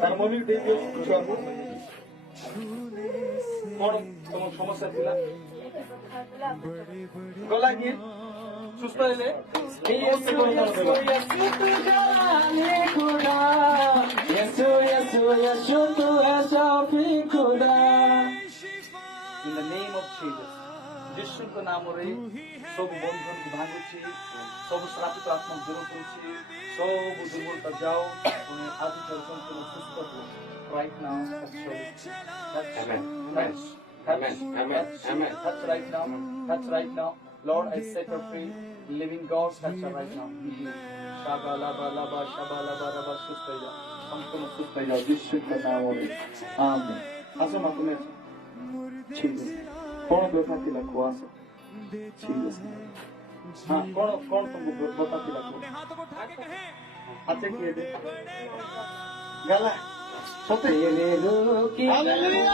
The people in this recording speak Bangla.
তার মনির দিয়ে দিও চলবো কোন তোমার সমস্যা ছিল গলা গিয়ে সুস্থ হইলে এই এসে করে In the name of Jesus. যিশুଙ୍କ ନାମରେ ସବୁ ବନ୍ଧନକୁ ଭାଙ୍ଗୁଛି ସବୁ ଶ୍ରାପିତ ଆତ୍ମା ଦୂର କରୁଛି ସବୁ ଦୁର୍ବଳତା ଯାଅ ପୁଣି ଆଜିଠାରୁ ସମ୍ପୂର୍ଣ୍ଣ ସୁସ୍ଥ ହୁଅ right now touch right now Lord I set her free living God touch her right now shabalaba shabalaba সুস্থ হয়ে যাও সম্পূর্ণ সুস্থ হয়ে যাও যিশুଙ୍କ ନାମରେ আমেন আসো মা তুমি ঠিক আছে কোন ব্যথা ଥିଲା କୁହ ଆସ ঠিক আছে হ্যাঁ কোন তোমার ব্যথা ଥିଲା କୁହ হাতে কি দে গলা সত্যি হালেলুয়া